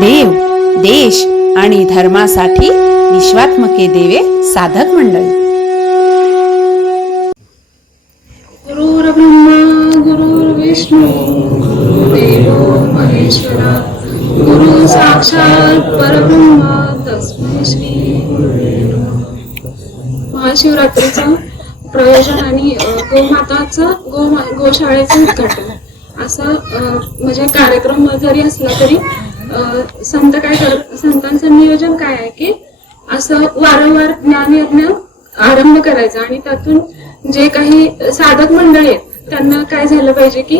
देव देश आणि धर्मासाठी विश्वात्मके देवे साधक मंडळी. गुरुर्ब्रह्मा गुरुर्विष्णू गुरुदेवो महेश्वरा गुरु साक्षात परब्रह्मा तस्मै श्री महाशिवरात्रीचं प्रयोजन आणि गोमाताचं गो गोशाळेचं उद्घाटन. असं म्हणजे कार्यक्रम जरी असला तरी संत काय कर संतांचं नियोजन काय आहे की असं वारंवार ज्ञानयज्ञ आरंभ करायचा आणि त्यातून जे काही साधक मंडळी आहेत त्यांना काय झालं पाहिजे की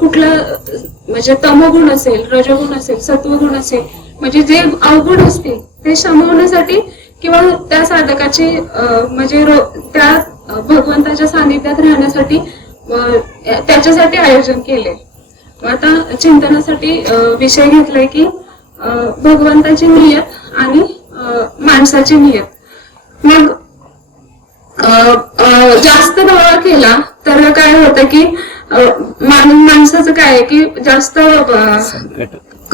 कुठला म्हणजे तमगुण असेल रजगुण असेल सत्वगुण असेल म्हणजे जे अवगुण असतील ते शमवण्यासाठी किंवा त्या साधकाचे म्हणजे त्या भगवंताच्या सानिध्यात राहण्यासाठी त्याच्यासाठी आयोजन केले आता चिंतनासाठी विषय घेतलाय की भगवंताची नियत आणि माणसाची नियत. मग जास्त धावा केला तर काय होतं की माणसाचं काय आहे की जास्त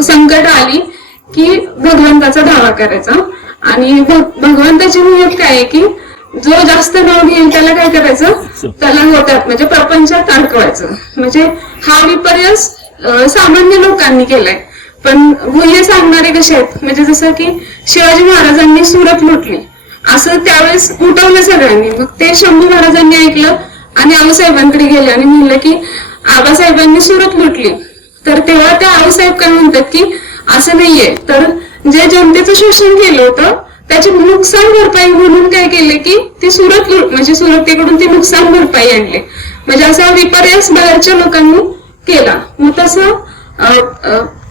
संकट आली की भगवंताचा धावा करायचा. आणि भगवंताची नियत काय आहे की जो जास्त नाव घेईल त्याला काय करायचं? त्याला होत्यात म्हणजे प्रपंचात अडकवायचं. म्हणजे हा विपर्यास सामान्य लोकांनी केलाय. पण गुह्य सांगणारे कसे आहेत? म्हणजे जसं की शिवाजी महाराजांनी सुरत लुटली. असं त्यावेळेस उठवलं सगळ्यांनी. मग ते शंभू महाराजांनी ऐकलं आणि आबासाहेबांकडे गेले आणि म्हणलं की आबासाहेबांनी सुरत लुटली. तर तेव्हा त्या आबासाहेब काय म्हणतात की असं नाहीये. तर जे जनतेचं शोषण केलं होतं त्याची नुकसान भरपाई म्हणून काय केले की ती सुरत म्हणजे सुरतेकडून ती नुकसान भरपाई आणले. म्हणजे असा विपर्यास बाहेरच्या लोकांनी केला. मग तसं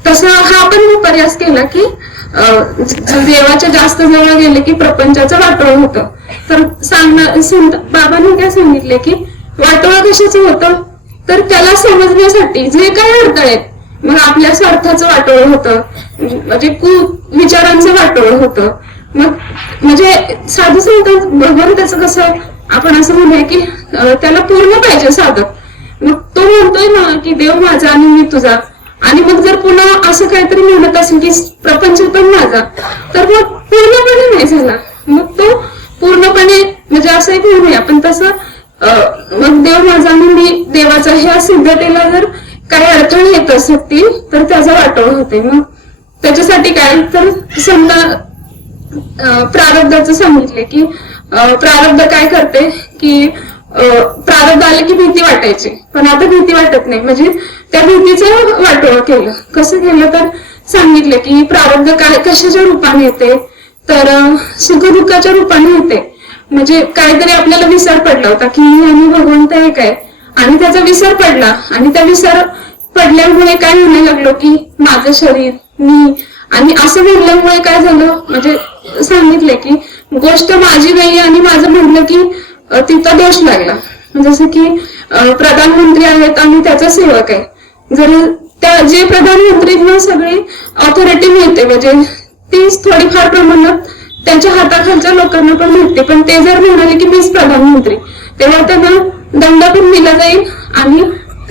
तसा हा पण विपर्यास केला की देवाच्या जास्त जवळ गेले की प्रपंचाचं वाटोळ होतं. तर सांगणार बाबांनी काय सांगितले की वाटोळ कशाचं होतं? तर त्याला समजण्यासाठी जे काही अडथळे आहेत मग आपल्या स्वार्थाचं वाटोळ होतं. म्हणजे कु विचारांचं वाटोळ होतं. मग म्हणजे साधू संत भगवंताचं कसं? आपण असं म्हणूया की त्याला पूर्ण पाहिजे साधक मग तो म्हणतोय ना की देव माझा आणि मी तुझा. आणि मग जर पुन्हा असं काहीतरी म्हणत असेल की प्रपंच पण माझा. तर मग पूर्णपणे नाही झाला. मग तो पूर्णपणे म्हणजे असं एक म्हणूया पण तसं मग देव माझा आणि मी देवाचा ह्या सिद्धतेला जर काही अडचण येत असतील तर त्याचा वाटोळ होते मग त्याच्यासाठी काय? तर समजा प्रारब्धाचं सांगितले की प्रारब्ध काय करते की प्रारब्ध आले की भीती वाटायची. पण आता भीती वाटत नाही. म्हणजे त्या भीतीचं वाटोळ केलं. कसं केलं तर सांगितलं की प्रारब्ध काय कशाच्या रूपाने येते? तर सुख सुखदुःखाच्या रूपाने येते. म्हणजे काहीतरी आपल्याला विसर पडला होता की मी आणि भगवंत हे काय आणि त्याचा विसर पडला. आणि त्या विसर पडल्यामुळे काय होणं लागलो की माझं शरीर मी आणि असं म्हणल्यामुळे काय झालं? म्हणजे सांगितलंय की गोष्ट माझी नाही आणि माझं म्हणलं की तिथं दोष लागला. जसं की प्रधानमंत्री आहेत आणि त्याचा सेवक आहे. जर त्या जे प्रधानमंत्री सगळी ऑथॉरिटी मिळते म्हणजे तीच थोडीफार प्रमाणात त्यांच्या हाताखालच्या लोकांना पण भेटते. पण ते जर म्हणाले की मीच प्रधानमंत्री तेव्हा त्यांना दंड पण दिला जाईल आणि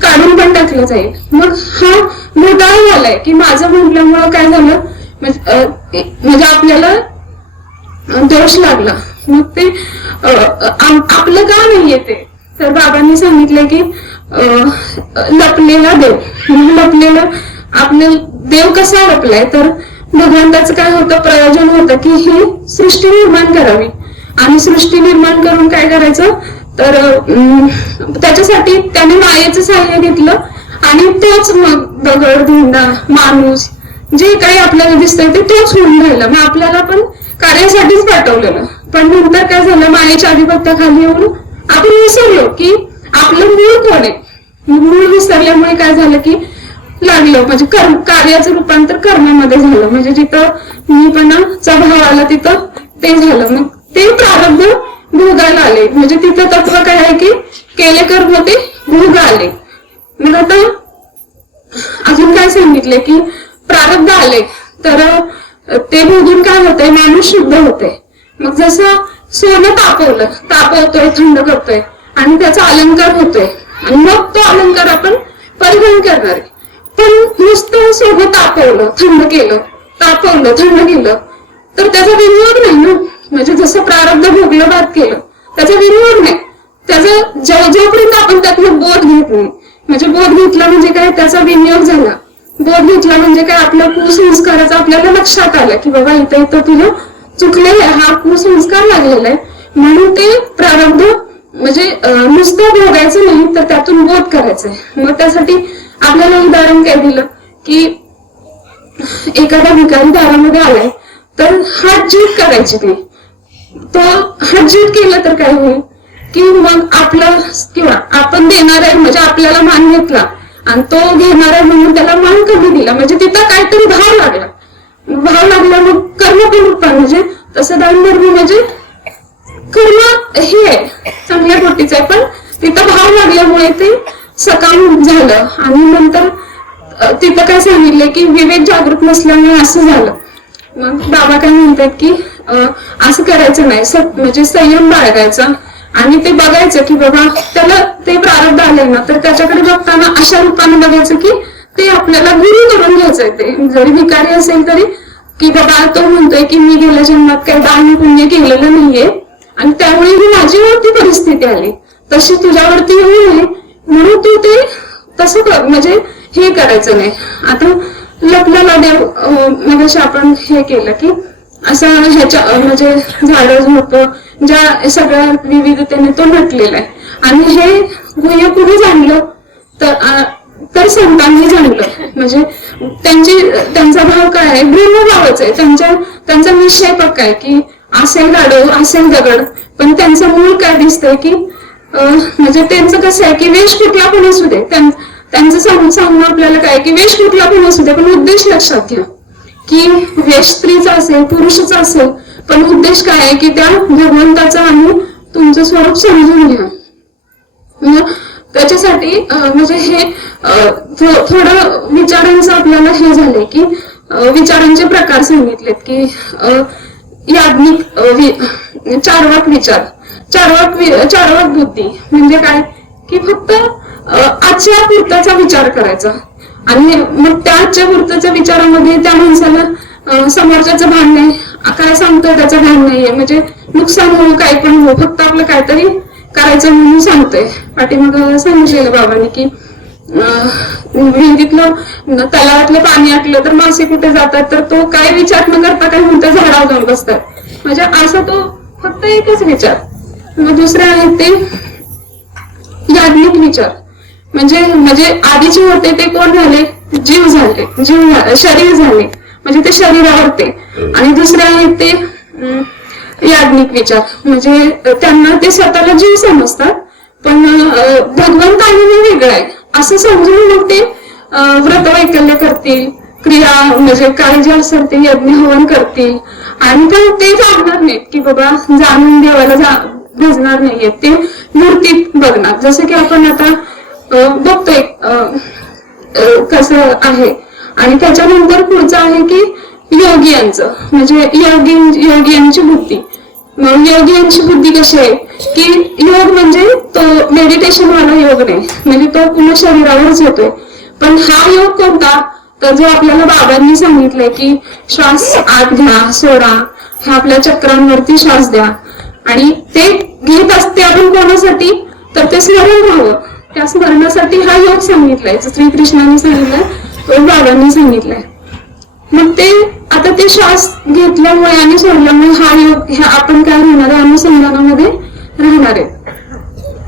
काढून पण टाकलं जाईल. मग हा घोटाळा झालाय की माझं म्हटल्यामुळं काय झालं? म्हणजे आपल्याला दोष लागला. मग ते आपलं का नाहीये ते? तर बाबांनी सांगितलं की अं, लपलेला देव. लपलेला आपले देव कसा लपलाय? तर भगवंताचं काय होतं? प्रयोजन होतं की ही सृष्टी निर्माण करावी. आणि सृष्टी निर्माण करून काय करायचं? तर अं, त्याच्यासाठी त्याने मायेचं सहाय्य घेतलं. आणि तोच मग दगड धोंडा माणूस जे काही आपल्याला दिसतंय ते तोच होऊन राहिलं. मग आपल्याला पण कार्यासाठीच पाठवलेलं. पण नंतर काय झालं? मायेच्या आधिपत्याखाली येऊन आपण विसरलो की आपलं मूळ कोण आहे? मूळ विसरल्यामुळे काय झालं की लागलं. म्हणजे कर्म कार्याचं रूपांतर कर्मामध्ये झालं. म्हणजे जिथं मीपणाचा भाव आला तिथं ते झालं. मग ते प्रारब्ध भोगायला आले. म्हणजे तिथं तत्व काय आहे की केले कर्म ते भोग आले. मग आता अजून काय सांगितले की प्रारब्ध आले तर ते भोगून काय होतंय माणूस शुद्ध होते मग जसं सोनं तापवलं तापवतोय थंड करतोय आणि त्याचा अलंकार होतोय आणि मग तो अलंकार आपण परिधान करणार आहे. पण नुसतं सोबत तापवलं थंड केलं तापवलं थंड केलं तर त्याचा विनियोग नाही ना. म्हणजे जसं प्रारब्ध भोगलं बाद केलं त्याचा विनियोग नाही. त्याचा जेव्हा जोपर्यंत आपण त्यातनं बोध घेत नाही. म्हणजे बोध घेतला म्हणजे काय? त्याचा विनियोग झाला. बोध घेतला म्हणजे काय? आपल्या कुसंस्काराचं आपल्याला लक्षात आलं की बाबा इथं इथं तुझं चुकलेलं आहे. हा कुसंस्कार लागलेला आहे. म्हणून ते प्रारब्ध म्हणजे नुसतं भोगायचं नाही तर त्यातून बोध करायचंय मग त्यासाठी आपल्याला उदाहरण काय दिलं? की एखादा भिकारी दारामध्ये आलाय तर हात जीत करायची ते तो हात जीत केलं तर काय होईल? की मग आपलं किंवा आपण देणार आहे म्हणजे आपल्याला मान घेतला आणि तो घेणारा म्हणून त्याला मान कमी दिला. म्हणजे तिथं काहीतरी भाव लागला. भाव लागला मग कर्म पण म्हणजे तसं दानधर्म म्हणजे कर्म हे चांगल्या गोष्टीचं आहे. पण तिथं भाव लागल्यामुळे ते सकाम झालं. आणि नंतर तिथं काय सांगितलं की विवेक जागृत नसल्यामुळे असं झालं. मग बाबा काय म्हणतात की असं करायचं नाही. म्हणजे संयम बाळगायचा. आणि ते बघायचं की बाबा त्याला ते प्रारब्ध आलंय ना तर त्याच्याकडे बघताना अशा रूपाने बघायचं की ते आपल्याला गुरु करून घ्यायचंय ते. जरी भिकारी असेल तरी की बाबा तो म्हणतोय की मी गेल्या जन्मात काही दान पुण्य केलेलं नाहीये आणि त्यामुळे ही माझ्यावरती परिस्थिती आली. तशी तुझ्यावरती येऊ नये. म्हणून तू ते तसं कर म्हणजे हे करायचं नाही. आता लपल्याला देव म्हणजे आपण हे केलं की असं ह्याच्या म्हणजे झाडं झोप ज्या सगळ्या विविधतेने तो नटलेला आहे. आणि हे गुह्य कुणी जाणलं? तर तर संतांनी जाणलं. म्हणजे त्यांची त्यांचा भाव काय आहे? भावच आहे. त्यांच्या त्यांचा विषय पक्का आहे की असेल गाडव असेल दगड. पण त्यांचं मूळ काय दिसतंय की म्हणजे त्यांचं कसं आहे की वेश कुठला पण असू दे. त्यांचं सांगणं आपल्याला काय की वेश कुठला पण असू दे. पण उद्देश लक्षात घ्या की यश स्त्रीचा असेल पुरुषाचा असेल पण उद्देश काय आहे की त्या भगवंताचा आणि तुमचं स्वरूप समजून घ्या मग म्हणजे त्याच्यासाठी म्हणजे हे थो- थोडं विचारांचं आपल्याला हे झालंय की विचारांचे प्रकार सांगितलेत की याज्ञिक चारवाक विचार चारवाक चारवाक बुद्धी म्हणजे काय? की फक्त आजच्या पुरताचा विचार करायचा. आणि मग त्याच्या पुरताच्या विचारामध्ये त्या माणसाला समोरच्याचं भान नाही. काय सांगतोय त्याचं भान नाहीये. म्हणजे नुकसान होऊ काय पण होऊ. फक्त आपलं काहीतरी करायचं म्हणून सांगतोय. पाठीमाग सांगितलेलं बाबांनी की विहिरीतलं तलावातलं पाणी आटलं तर मासे कुठे जातात? तर तो काय विचार न करता काय म्हणतो झाडावर जाऊन बसतात. म्हणजे असा तो फक्त एकच विचार. मग दुसरे आहेत ते याज्ञिक विचार. म्हणजे म्हणजे आधीचे होते ते कोण झाले? जीव झाले. जीव शरीर झाले. म्हणजे ते शरीरावरते आणि दुसरे आहेत ते याज्ञिक विचार. म्हणजे त्यांना ते स्वतःला जीव समजतात. पण भगवंत आणि मी वेगळं आहे. असं समजून मग ते व्रत वैकल्य करतील. क्रिया म्हणजे काय जे असेल ते यज्ञ हवन करतील. आणि पण ते जाणणार नाहीत की बाबा जाणून देवाला जा भजणार नाहीये ते मूर्तीत बघणार. जसं की आपण आता बघतोय. कसं आहे. आणि त्याच्यानंतर पुढचं आहे की योगियांचं म्हणजे योगी यांची बुद्धी. मग योगियांची बुद्धी कशी आहे? की योग म्हणजे तो मेडिटेशन वाला योग नाही. म्हणजे तो पूर्ण शरीरावरच येतोय पण हा योग कोणता? तर जो आपल्याला बाबांनी सांगितलंय की श्वास आत घ्या सोडा. ह्या आपल्या चक्रांवरती श्वास द्या. आणि ते घेत असते आपण कोणासाठी? तर ते स्मरण राहावं त्या स्मरणासाठी हा योग सांगितलाय श्रीकृष्णाने सांगितलाय तो बाबांनी सांगितलाय. मग ते आता ते श्वास घेतल्यामुळे आणि सोडल्यामुळे हा योग ह्या आपण काय राहणार आहे? अनुसंधानामध्ये राहणार आहे.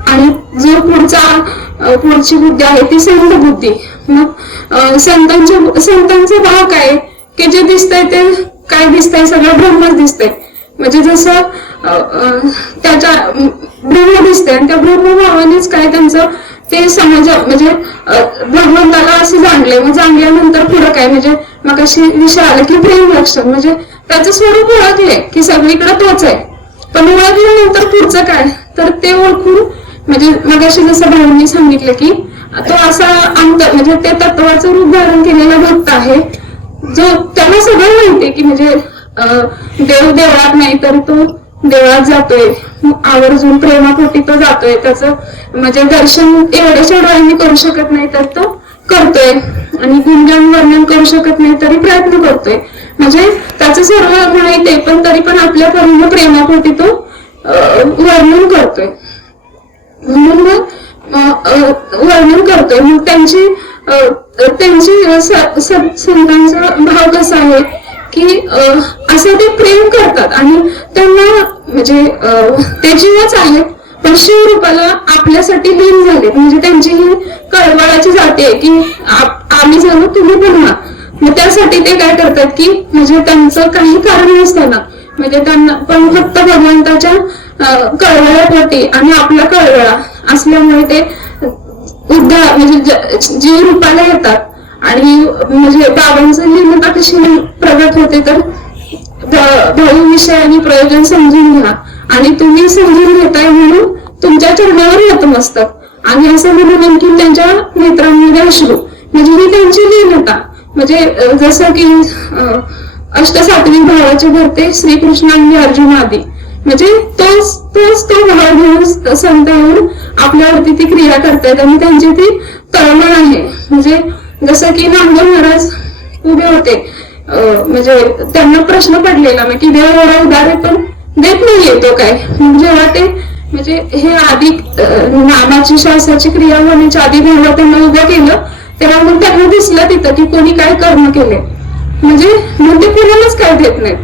आणि जो पुढचा पुढची बुद्धी आहे ती संत बुद्धी. मग संतांच्या संतांचा भाव काय? की जे दिसतंय ते काय दिसतंय? सगळं ब्रह्मच दिसतंय. म्हणजे जसं त्याच्या ब्रह्म दिसतंय आणि त्या ब्रह्मभावानेच काय त्यांचं ते समज म्हणजे भगवंताला असं जाणले मग जाणल्यानंतर पुढं काय? म्हणजे मग अशी विषय आला की प्रेम लक्षण म्हणजे त्याचं स्वरूप ओळखले की सगळीकडे तोच आहे. पण ओळखल्यानंतर पुढचं काय? तर ते ओळखून म्हणजे मग अशी जसं भाऊंनी सांगितलं की तो असा अंत म्हणजे ते तत्वाचं रूप धारण केलेला भक्त आहे जो त्याला सगळं माहितीये की म्हणजे अं, देव देवळात नाही तर तो देवळात जातोय. आवर्जून प्रेमापोटी तो जातोय. त्याचं म्हणजे दर्शन एवढ्याच्या डोळ्यांनी करू शकत नाही तर तो करतोय. आणि गुणगान वर्णन करू शकत नाही तरी प्रयत्न करतोय. म्हणजे त्याचं सर्व माहिती आहे पण तरी पण आपल्या परीने प्रेमापोटी तो वर्णन करतोय. म्हणून मग वर्णन करतोय. मग त्यांची त्यांची संतांचा भाव कसा आहे की असं ते प्रेम करतात. आणि त्यांना म्हणजे ते जीवच आहेत पण शिवरूपाला आपल्यासाठी लीन झाले. म्हणजे त्यांची ही कळवळाची जाते आहे की आम्ही झालो तुम्ही बनवा मग त्यासाठी ते काय करतात की म्हणजे त्यांचं काही कारण नसताना म्हणजे त्यांना पण फक्त भगवंताच्या अं, आणि आपला कळवळा असल्यामुळे ते उद्धार म्हणजे जीव रूपाला येतात. आणि म्हणजे बाबांचं लिहिणं कशी प्रगट होते तर विषय आणि प्रयोजन समजून घ्या. आणि तुम्ही समजून घेताय म्हणून तुमच्या चरणावर नतमस्तक आणि असं म्हणून आणखी त्यांच्या नेत्रांमध्ये अश्रू म्हणजे ही त्यांची लीनता म्हणजे जसं की अष्ट अष्टसात्विक भावाचे भरते श्रीकृष्ण आणि अर्जुन आदी. म्हणजे तोच तोच तो भाव घेऊन संत येऊन आपल्यावरती ती क्रिया करतायत आणि त्यांची ती तळमळ आहे. म्हणजे जसं की नामदेव महाराज उभे होते. म्हणजे त्यांना प्रश्न पडलेला की देव एवढा उदार आहे पण देत नाही येतो काय. जेव्हा ते म्हणजे हे आधी नामाची श्वासाची क्रिया होण्याच्या आधी जेव्हा त्यांना उभं केलं तेव्हा मग त्यांना दिसलं तिथं की कोणी काय कर्म केले म्हणजे मग ते कुणालाच काय देत नाहीत.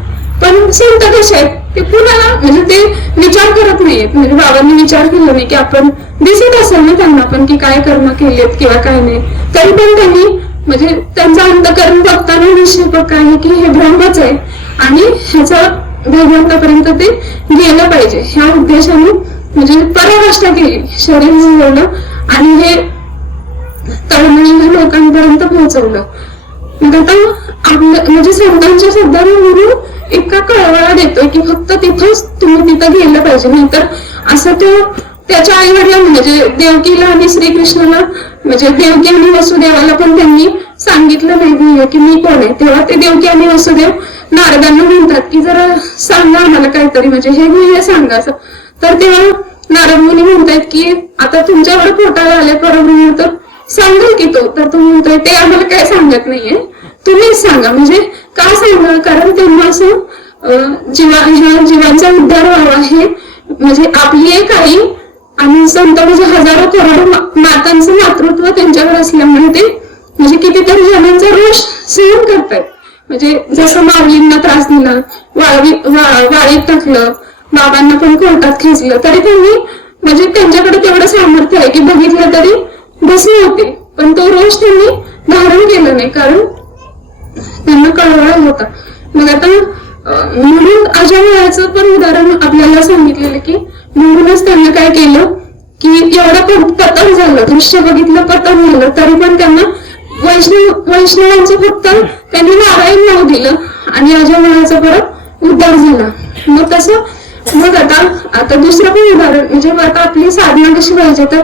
पण संत कसे आहेत ते कुणाला म्हणजे ते विचार करत नाहीयेत. म्हणजे बाबांनी विचार केला नाही की आपण दिसत असेल ना त्यांना पण की काय कर्म केलेत किंवा काय नाही. तरी पण त्यांनी म्हणजे त्यांचा अंतकरण बघताना निश्चित आहे की हे ब्रह्मच आहे. आणि ह्याचा भगवंतापर्यंत ते गेलं पाहिजे. ह्या उद्देशाने म्हणजे पराकाष्ठा केली शरीर जिवलं आणि हे तळमळीने लोकांपर्यंत पोहोचवलं मग आता आपलं म्हणजे संतांच्या शब्दाने गुरु इतका कळवळा देतोय की फक्त तिथंच तुम्ही तिथं गेलं पाहिजे. नाहीतर असं तो त्याच्या आई वडिलांना म्हणजे देवकीला आणि श्रीकृष्णाला म्हणजे देवकी आणि वसुदेवाला पण त्यांनी सांगितलं नाही की मी कोण आहे. तेव्हा ते देवकी आणि वसुदेव नारदांना म्हणतात की जरा सांगा आम्हाला काहीतरी म्हणजे हे मी सांगा असं. तर तेव्हा नारद मुनी म्हणतायत की आता तुमच्यावर पोटाला आले परब्रह्म तर सांगेल की तो. तर तो म्हणतोय ते आम्हाला काय सांगत नाहीये. तुम्हीच सांगा म्हणजे का सांगा? कारण तेव्हा असं जीवा जीवांचा उद्धार व्हावा हे म्हणजे आपली एक आई आणि संत म्हणजे हजारो करोडो मातांचं मातृत्व त्यांच्याकडे असल्यामुळे ते म्हणजे कितीतरी जणांचा रोष सहन करतायत. म्हणजे जसं माऊलींना त्रास दिला वाळवी वा- वाळीत टाकलं बाबांना पण कोर्टात खेचलं तरी त्यांनी म्हणजे त्यांच्याकडे तेवढं सामर्थ्य आहे की बघितलं तरी बसले होते. पण तो रोष त्यांनी धारण केला नाही कारण त्यांना कळवळा होता. मग आता म्हणून अशा वेळाचं पण उदाहरण आपल्याला सांगितलेलं की म्हणूनच त्यांना काय केलं की एवढं पण पतन झालं दृश्य बघितलं पतन झालं तरी पण त्यांना वैष्णव वैष्णवांचं फक्त त्यांनी नारायण नाव दिलं आणि अजय परत उद्धार झाला. मग तसं मग आता आता दुसरं पण उदाहरण म्हणजे आता आपली साधना कशी पाहिजे? तर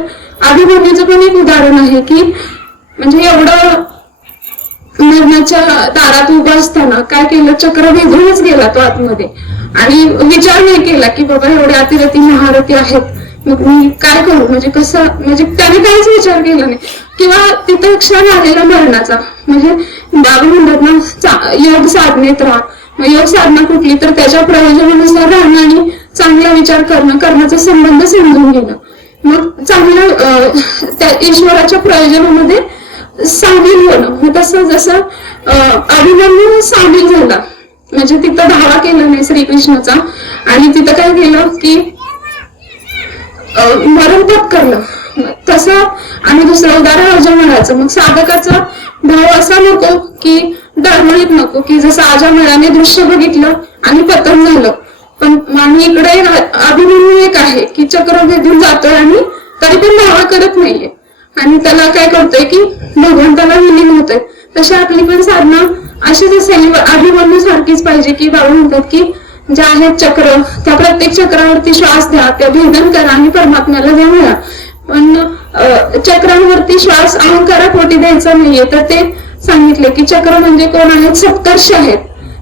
आदिभूमीचं पण एक उदाहरण आहे की म्हणजे एवढं मरणाच्या दारात उभा असताना काय केलं? चक्र वेधूनच गेला तो आतमध्ये. आणि विचार नाही केला की बाबा एवढे अतिरथी महारथी आहेत. मग मी काय करू? म्हणजे कसं? म्हणजे त्याने काहीच विचार केला नाही. किंवा तिथं क्षण आलेला मरणाचा. म्हणजे बाबा म्हणतात ना योग साधनेत राहा. मग योग साधना कुठली? तर त्याच्या प्रयोजनानुसार राहणं आणि चांगला विचार करणं करण्याचा संबंध समजून घेणं. मग चांगलं त्या ईश्वराच्या प्रयोजनामध्ये सामील होणं. मग तसं जसं अं, अभिमन्यू सामील झाला. म्हणजे तिथं धावा केला नाही श्रीकृष्णाचा. आणि तिथं काय केलं की मरणपात करलं. तसं आणि दुसरं उदाहरण अजय म्हणायचं मग साधकाचा भाव असा नको की डळमळीत नको की जसं आजा मळाने दृश्य बघितलं आणि पतन झालं. पण आणि इकडे अभिमन्यू एक आहे की चक्र भेदून जातोय आणि तरी पण धावा करत नाहीये. आणि त्याला काय करतोय की भगवंताला विलीन होतोय. तशी आपली पण साधना अशीच असेल. अभिमन्यू सारखीच पाहिजे की बाबा म्हणतात की ज्या आहेत चक्र त्या प्रत्येक चक्रावरती श्वास द्या त्या भेदन करा आणि परमात्म्याला द्या पण चक्रांवरती श्वास अहंकारापोटी द्यायचा नाहीये. तर ते सांगितले की चक्र म्हणजे कोण आहेत? सप्तर्षी आहेत.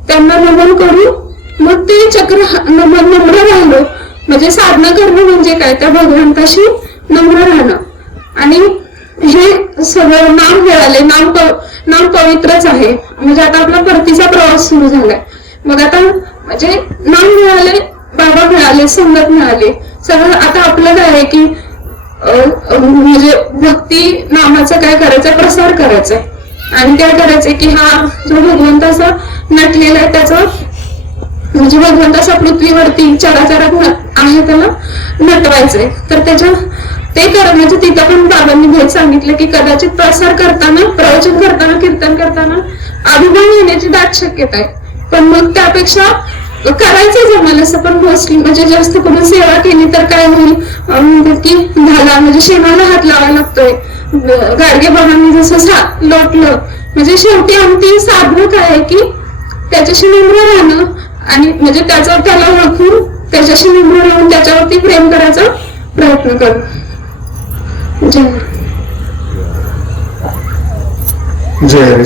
त्यांना नमन करू मग ते चक्र नमन नम्र राहिलो. म्हणजे साधना करणं म्हणजे काय? त्या भगवंताशी नम्र राहणं. आणि हे सगळं नाम मिळाले. नाम पव नाम पवित्रच आहे. म्हणजे आता आपला परतीचा प्रवास सुरू झालाय. मग आता म्हणजे नाम मिळाले बाबा मिळाले संगत मिळाले. सगळं आता आपलं काय आहे की म्हणजे भक्ती नामाचं काय करायचं प्रसार करायचा. आहे आणि काय करायचंय की हा जो भगवंताचा नटलेला आहे त्याचा म्हणजे भगवंताचा पृथ्वीवरती चराचरात आहे त्याला नटवायचंय. तर त्याच्या ते कर म्हणजे तिथं पण बाबांनी घेत सांगितलं की कदाचित प्रसार करताना प्रवचन करताना कीर्तन करताना अभिमान येण्याची दाट शक्यता आहे. पण मग त्यापेक्षा करायचं जमेल असं पण मोस्टली म्हणजे जास्त करून सेवा केली तर काय होईल? म्हणजे की झाला म्हणजे शेणाला हात लावायला लागतोय. गाडगे बाबांनी जसं सा लोटलं म्हणजे शेवटी आमची साधन काय आहे की त्याच्याशी निम्र राहणं आणि म्हणजे त्याचा त्याला ओळखून त्याच्याशी निम्र राहून त्याच्यावरती प्रेम करायचा प्रयत्न कर जय. जय.